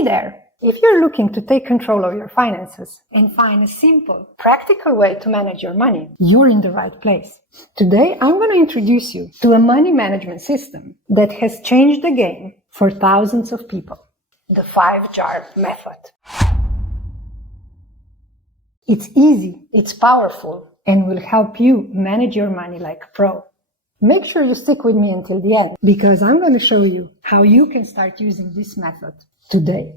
Hey there! If you're looking to take control of your finances and find a simple, practical way to manage your money, you're in the right place. Today, I'm going to introduce you to a money management system that has changed the game for thousands of people. The 5-jar method. It's easy, it's powerful, and will help you manage your money like a pro. Make sure you stick with me until the end, because I'm going to show you how you can start using this method today.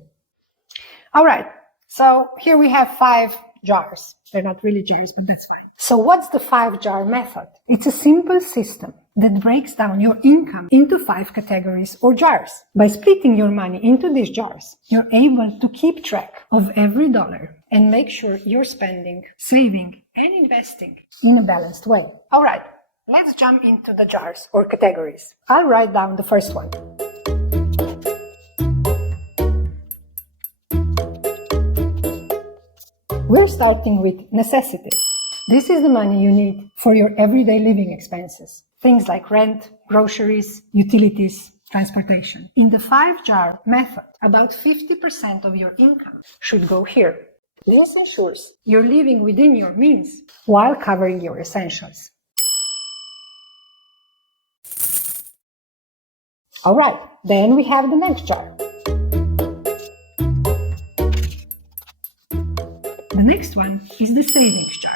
All right, so here we have 5 jars. They're not really jars, but that's fine. So what's the 5-jar method? It's a simple system that breaks down your income into 5 categories or jars. By splitting your money into these jars, you're able to keep track of every dollar and make sure you're spending, saving, and investing in a balanced way. All right, let's jump into the jars or categories. I'll write down the first one. We're starting with necessities. This is the money you need for your everyday living expenses. Things like rent, groceries, utilities, transportation. In the 5-jar method, about 50% of your income should go here. This ensures you're living within your means while covering your essentials. All right, then we have the next jar. The next one is the savings jar.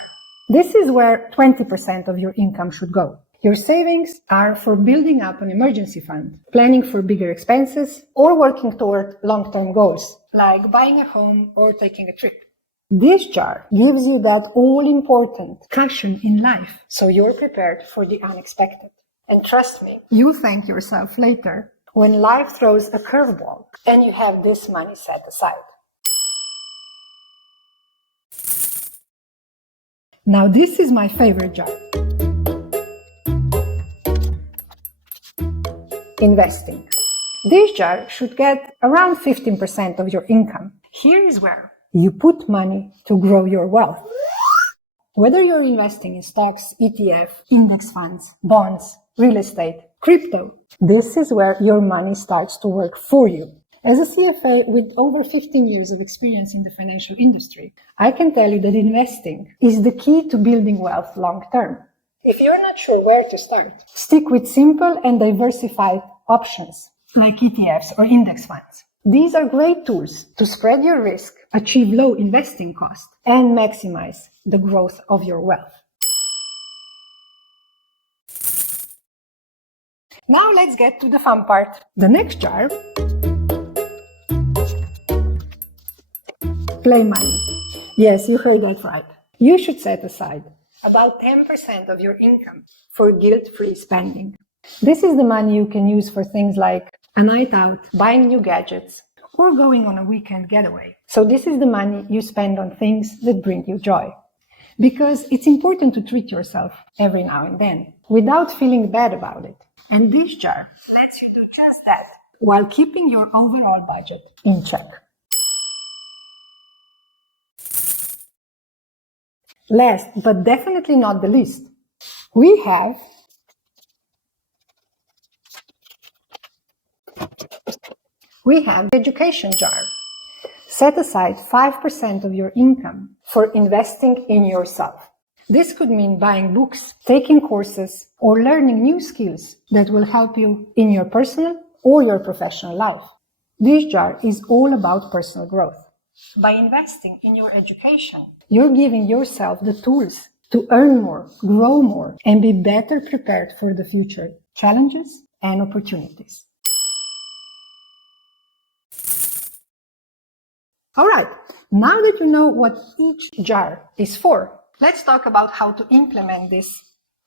This is where 20% of your income should go. Your savings are for building up an emergency fund, planning for bigger expenses, or working toward long-term goals, like buying a home or taking a trip. This jar gives you that all-important cushion in life, so you're prepared for the unexpected. And trust me, you'll thank yourself later when life throws a curveball and you have this money set aside. Now this is my favorite jar. Investing. This jar should get around 15% of your income. Here is where you put money to grow your wealth. Whether you're investing in stocks, ETF, index funds, bonds, real estate, crypto, this is where your money starts to work for you. As a CFA with over 15 years of experience in the financial industry, I can tell you that investing is the key to building wealth long term. If you're not sure where to start, stick with simple and diversified options like ETFs or index funds. These are great tools to spread your risk, achieve low investing costs, and maximize the growth of your wealth. Now let's get to the fun part. The next jar. Play money. Yes, you heard that right. You should set aside about 10% of your income for guilt-free spending. This is the money you can use for things like a night out, buying new gadgets, or going on a weekend getaway. So this is the money you spend on things that bring you joy. Because it's important to treat yourself every now and then without feeling bad about it. And this jar lets you do just that while keeping your overall budget in check. Last, but definitely not the least, we have the education jar. Set aside 5% of your income for investing in yourself. This could mean buying books, taking courses, or learning new skills that will help you in your personal or your professional life. This jar is all about personal growth. By investing in your education, you're giving yourself the tools to earn more, grow more, and be better prepared for the future challenges and opportunities. All right, now that you know what each jar is for, let's talk about how to implement this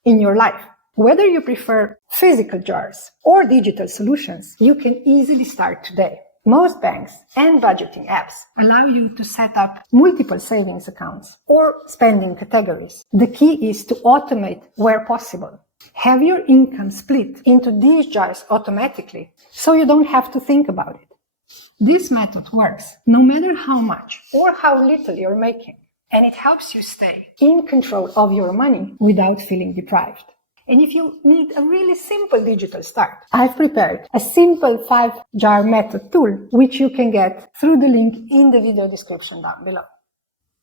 in your life. Whether you prefer physical jars or digital solutions, you can easily start today. Most banks and budgeting apps allow you to set up multiple savings accounts or spending categories. The key is to automate where possible. Have your income split into these jars automatically so you don't have to think about it. This method works no matter how much or how little you're making, and it helps you stay in control of your money without feeling deprived. And if you need a really simple digital start, I've prepared a simple 5-jar method tool, which you can get through the link in the video description down below.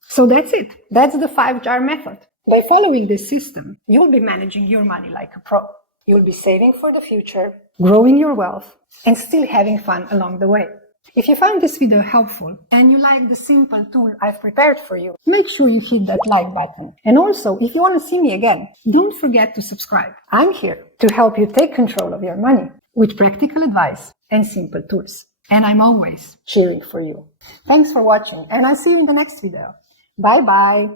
So that's it. That's the 5-jar method. By following this system, you'll be managing your money like a pro. You'll be saving for the future, growing your wealth, and still having fun along the way. If you found this video helpful and you like the simple tool I've prepared for you, make sure you hit that like button. And also, if you want to see me again, don't forget to subscribe. I'm here to help you take control of your money with practical advice and simple tools. And I'm always cheering for you. Thanks for watching, and I'll see you in the next video. Bye bye.